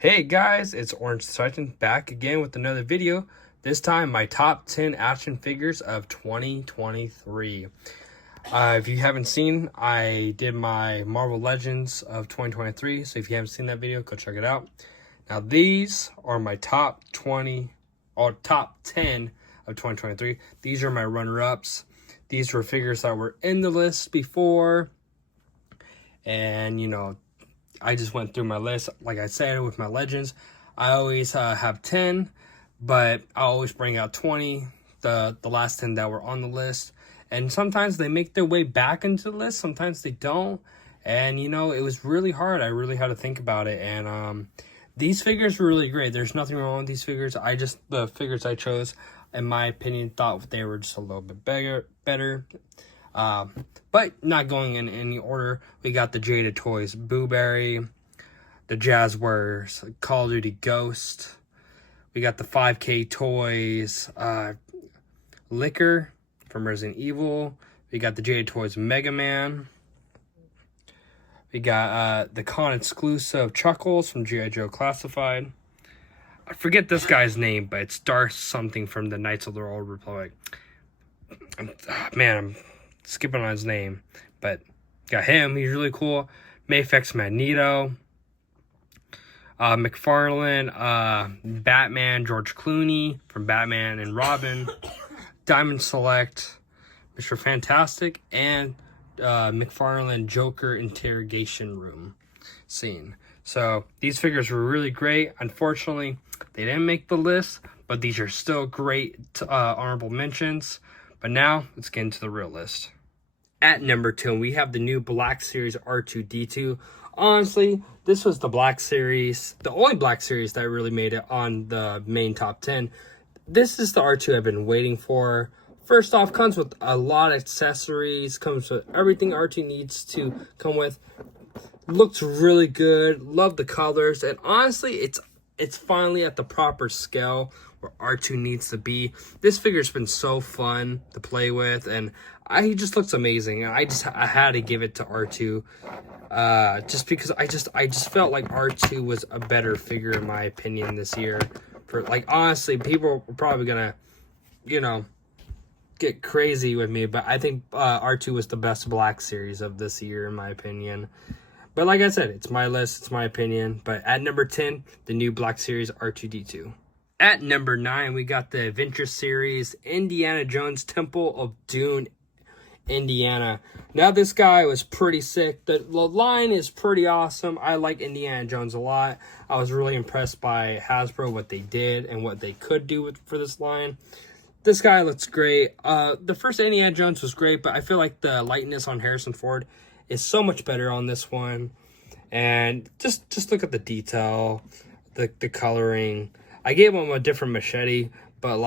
Hey guys, it's Orange Titan back again with another video. This time my top 10 action figures of 2023. If you haven't seen, I did my Marvel Legends of 2023. So if you haven't seen that video, go check it out. Now these are my top 20 or top 10 of 2023. These are my runner-ups. These were figures that were in the list before. And I just went through my list. Like I said, with my Legends, I always have 10, but I always bring out 20, the last 10 that were on the list. And sometimes they make their way back into the list, sometimes they don't. And, it was really hard. I really had to think about it. And these figures were really great. There's nothing wrong with these figures. The figures I chose, in my opinion, thought they were just a little bit better. But not going in any order. We got the Jada toys, Booberry, the Jazzwares, Call of Duty Ghost. We got the 5K toys, Liquor from Resident Evil. We got the Jada toys, Mega Man. We got the con exclusive Chuckles from G.I. Joe Classified. I forget this guy's name, but it's Darth something from the Knights of the Old Republic. I'm skipping on his name, but got him. He's really cool. Mayx Magneto, McFarlane, Batman, George Clooney from Batman and Robin, Diamond Select, Mr. Fantastic, and McFarlane Joker interrogation room scene. So these figures were really great. Unfortunately, they didn't make the list, but these are still great honorable mentions. But now, let's get into the real list. At number 10, we have the new Black Series R2-D2. Honestly, this was the Black Series, the only Black Series that really made it on the main top 10. This is the R2 I've been waiting for. First off, comes with a lot of accessories, comes with everything R2 needs to come with. Looks really good, love the colors, and honestly, it's finally at the proper scale where R2 needs to be. This figure's been so fun to play with, and he just looks amazing. I had to give it to R2, just because I just felt like R2 was a better figure in my opinion this year. For honestly, people are probably gonna, get crazy with me, but I think R2 was the best Black Series of this year in my opinion. But like I said, it's my list, it's my opinion. But at number 10, the new Black Series R2-D2. At number 9, we got the Adventure Series Indiana Jones Temple of Doom, Indiana. Now, this guy was pretty sick. The line is pretty awesome. I like Indiana Jones a lot. I was really impressed by Hasbro, what they did and what they could do for this line. This guy looks great. The first Indiana Jones was great, but I feel like the lightness on Harrison Ford is so much better on this one. And just look at the detail, the coloring. I gave him a different machete, but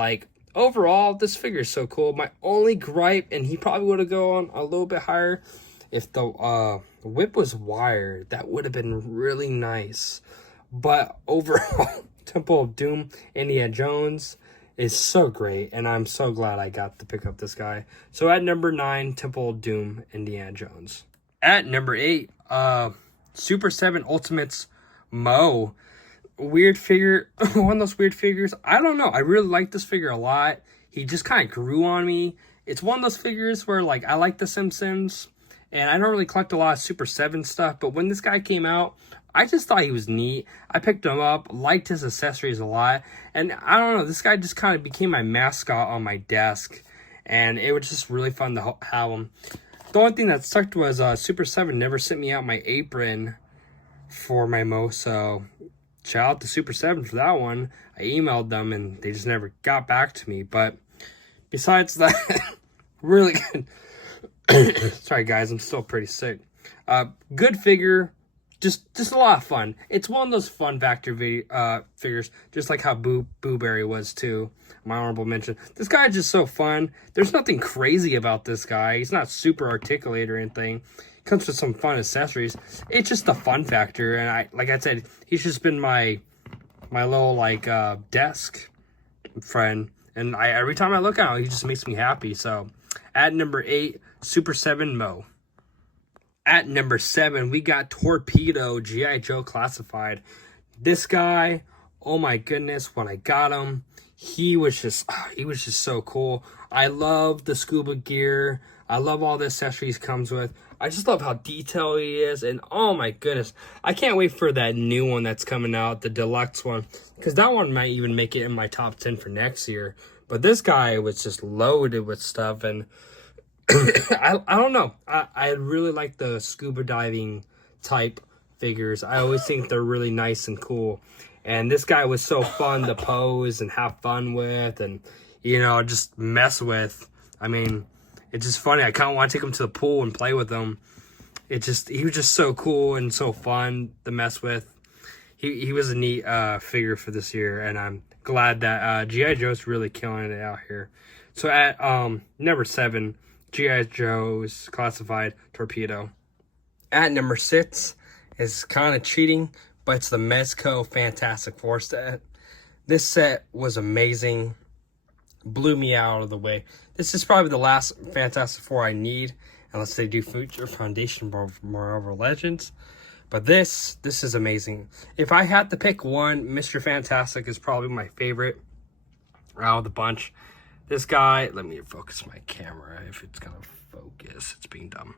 overall, this figure is so cool. My only gripe, and he probably would have gone a little bit higher, if the whip was wire, that would have been really nice. But overall, Temple of Doom, Indiana Jones is so great, and I'm so glad I got to pick up this guy. So at number 9, Temple of Doom, Indiana Jones. At number 8, Super7 Ultimates Mo. Weird figure, one of those weird figures. I don't know. I really like this figure a lot. He just kind of grew on me. It's one of those figures where I like the Simpsons, and I don't really collect a lot of Super 7 stuff, but when this guy came out, I just thought he was neat. I picked him up, liked his accessories a lot, and I don't know, this guy just kind of became my mascot on my desk, and it was just really fun to have him. The only thing that sucked was Super 7 never sent me out my apron for my Mo, so shout out to Super 7 for that one. I emailed them and they just never got back to me. But besides that, really good. Sorry guys, I'm still pretty sick. Good figure, just a lot of fun. It's one of those fun factor figures, just like how Booberry was too. My honorable mention. This guy is just so fun. There's nothing crazy about this guy. He's not super articulate or anything. Comes with some fun accessories. It's just the fun factor, and like I said, he's just been my little desk friend, and every time I look at him, he just makes me happy. So at number 8, Super7 Mo. At number 7, we got Torpedo, G.I. Joe Classified. This guy, oh my goodness, when I got him, he was just so cool. I love the scuba gear. I love all the accessories he comes with. I just love how detailed he is, and oh my goodness, I can't wait for that new one that's coming out, the deluxe one, because that one might even make it in my top 10 for next year. But this guy was just loaded with stuff, and I don't know. I really like the scuba diving type figures. I always think they're really nice and cool. And this guy was so fun to pose and have fun with, and, you know, just mess with. I mean, it's just funny. I kind of want to take him to the pool and play with him. He was just so cool and so fun to mess with. He was a neat figure for this year, and I'm glad that G.I. Joe's really killing it out here. So at number 7, G.I. Joe's classified Torpedo. At number 6 is kind of cheating, but it's the Mezco Fantastic Four set. This set was amazing. Blew me out of the way. This is probably the last Fantastic Four I need, unless they do Future Foundation Marvel Legends. But this is amazing. If I had to pick one, Mr. Fantastic is probably my favorite out of the bunch. This guy, let me focus my camera if it's gonna focus. It's being dumb.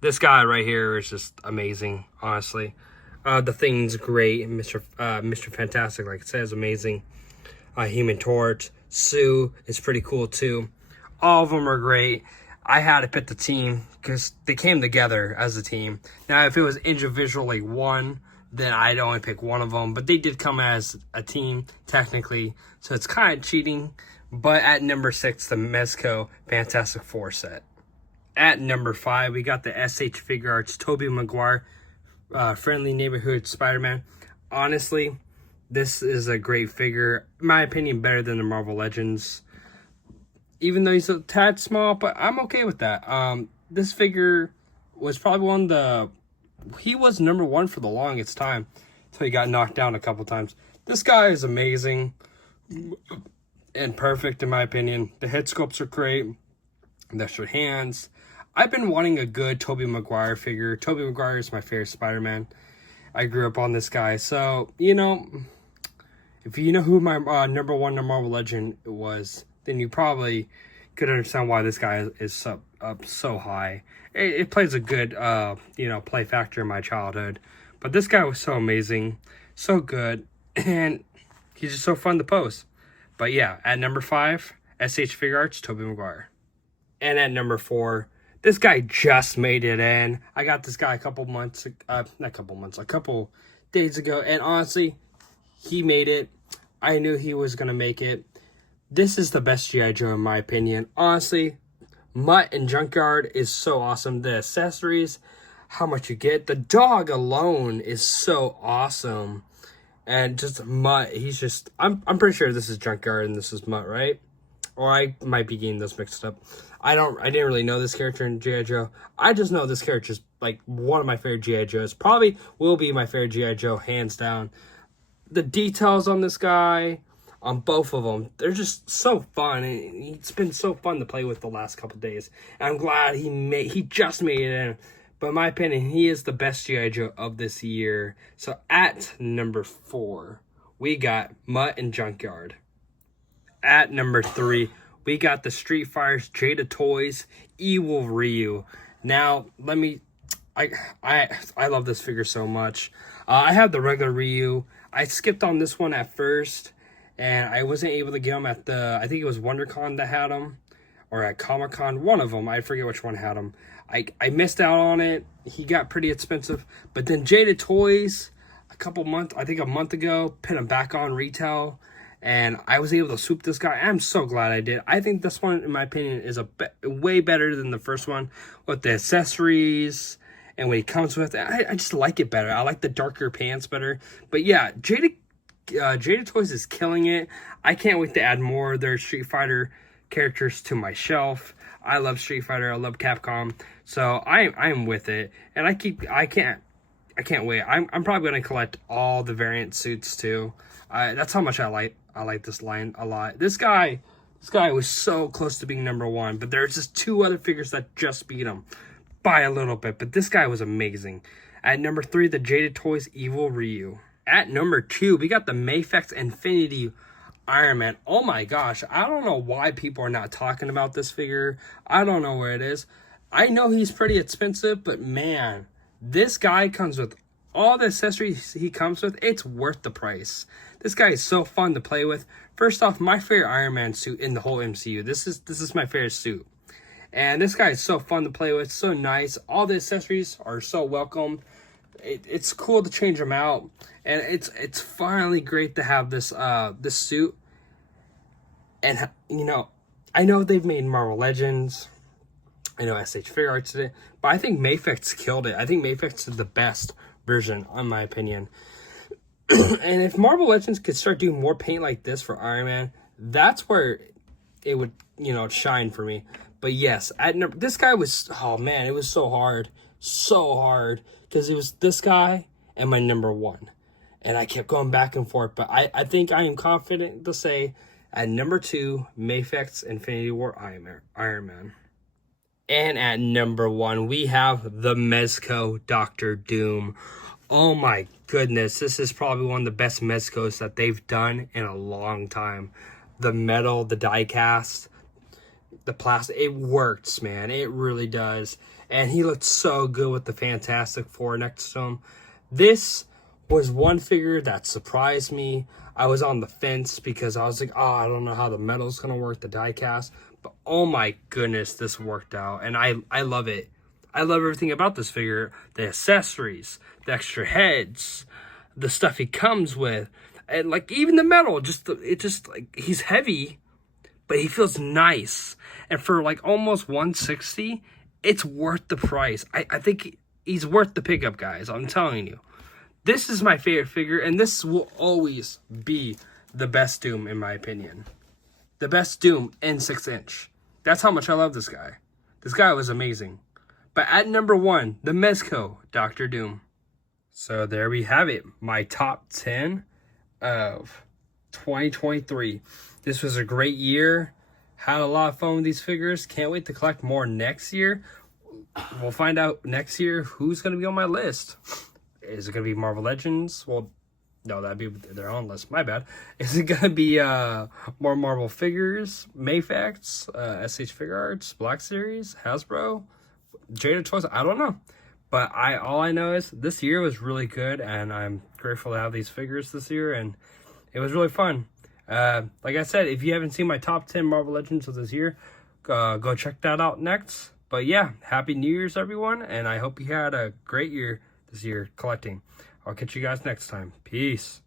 This guy right here is just amazing, honestly. The Thing's great. Mr. Fantastic, like I said, is amazing. Human Torch, Sue is pretty cool too. All of them are great. I had to pick the team because they came together as a team. Now, if it was individually one, then I'd only pick one of them. But they did come as a team, technically. So it's kind of cheating. But at number 6, the Mezco Fantastic Four set. At number 5, we got the SH Figurearts Toby Maguire Friendly Neighborhood Spider-Man. Honestly, this is a great figure. In my opinion, better than the Marvel Legends. Even though he's a tad small, but I'm okay with that. This figure was probably one of the... He was number 1 for the longest time. Until he got knocked down a couple times. This guy is amazing. And perfect, in my opinion. The head sculpts are great. The extra hands. I've been wanting a good Toby Maguire figure. Toby Maguire is my favorite Spider-Man. I grew up on this guy. So, you know, if you know who my number 1 Marvel Legend was, then you probably could understand why this guy is up so high. It plays a good, you know, play factor in my childhood. But this guy was so amazing, so good, and he's just so fun to pose. But yeah, at number 5, SH Figurearts, Toby Maguire. And at number 4, this guy just made it in. I got this guy a couple days ago, and honestly, he made it. I knew he was gonna make it. This is the best G.I. Joe in my opinion. Honestly, Mutt and Junkyard is so awesome. The accessories, how much you get. The dog alone is so awesome. And just Mutt, he's just... I'm pretty sure this is Junkyard and this is Mutt, right? Or I might be getting this mixed up. I didn't really know this character in G.I. Joe. I just know this character is like one of my favorite G.I. Joes. Probably will be my favorite G.I. Joe, hands down. The details on this guy... on both of them, they're just so fun, and it's been so fun to play with the last couple days. And I'm glad he just made it in. But in my opinion, he is the best G.I. Joe of this year. So at number 4, we got Mutt and Junkyard. At number 3, we got the Street Fighter's Jada Toys Ewill Ryu. Now, I love this figure so much. I have the regular Ryu. I skipped on this one at first. And I wasn't able to get them at I think it was WonderCon that had them. Or at Comic-Con, one of them. I forget which one had them. I missed out on it. He got pretty expensive. But then Jada Toys, I think a month ago, put him back on retail. And I was able to swoop this guy. I'm so glad I did. I think this one, in my opinion, is way better than the first one. With the accessories and what he comes with. I just like it better. I like the darker pants better. But yeah, Jada Toys is killing it. I can't wait to add more of their Street Fighter characters to my shelf. I love Street Fighter. I love Capcom. So I'm with it. And I can't wait. I'm probably gonna collect all the variant suits too. That's how much I like this line a lot. This guy was so close to being number 1, but there's just 2 other figures that just beat him by a little bit. But this guy was amazing. At number 3, the Jada Toys Ewill Ryu. At number 2, we got the Mayx Infinity Iron Man. Oh my gosh, I don't know why people are not talking about this figure. I don't know where it is. I know he's pretty expensive, but man, this guy comes with all the accessories he comes with. It's worth the price. This guy is so fun to play with. First off, my favorite Iron Man suit in the whole MCU. This is my favorite suit. And this guy is so fun to play with, so nice. All the accessories are so welcome. It's cool to change them out, and it's finally great to have this this suit. And you know, I know they've made Marvel Legends, I know SH Figurearts did it, but I think Mayx killed it. I think Mayx is the best version, in my opinion. And if Marvel Legends could start doing more paint like this for Iron Man, that's where it would, you know, shine for me. But yes, this guy was, oh man, it was so hard, because it was this guy and my number 1. And I kept going back and forth, but I think I am confident to say at number 2, Mayx Infinity War Iron Man. And at number 1, we have the Mezco Dr. Doom. Oh my goodness, this is probably one of the best Mezcos that they've done in a long time. The metal, the die cast, the plastic, it works, man. It really does. And he looked so good with the Fantastic Four next to him. This was one figure that surprised me. I was on the fence because I was like, oh, I don't know how the metal's going to work, the die cast. But oh my goodness, this worked out. And I love it. I love everything about this figure. The accessories, the extra heads, the stuff he comes with. And like even the metal, like he's heavy, but he feels nice. And for like almost $160, it's worth the price. I think he's worth the pickup, guys. I'm telling you. This is my favorite figure, and this will always be the best Doom, in my opinion. The best Doom in 6-inch. That's how much I love this guy. This guy was amazing. But at number 1, the Mezco Dr. Doom. So there we have it. My top 10 of 2023. This was a great year. Had a lot of fun with these figures. Can't wait to collect more next year. We'll find out next year who's going to be on my list. Is it going to be Marvel Legends? Well, no, that'd be their own list. My bad. Is it going to be more Marvel figures? Mayx, SH Figurearts, Black Series, Hasbro, Jada Toys? I don't know. But all I know is this year was really good, and I'm grateful to have these figures this year, and it was really fun. Like I said, if you haven't seen my top 10 Marvel Legends of this year, go check that out next. But yeah, Happy New Year's, everyone, and I hope you had a great year this year collecting. I'll catch you guys next time. Peace.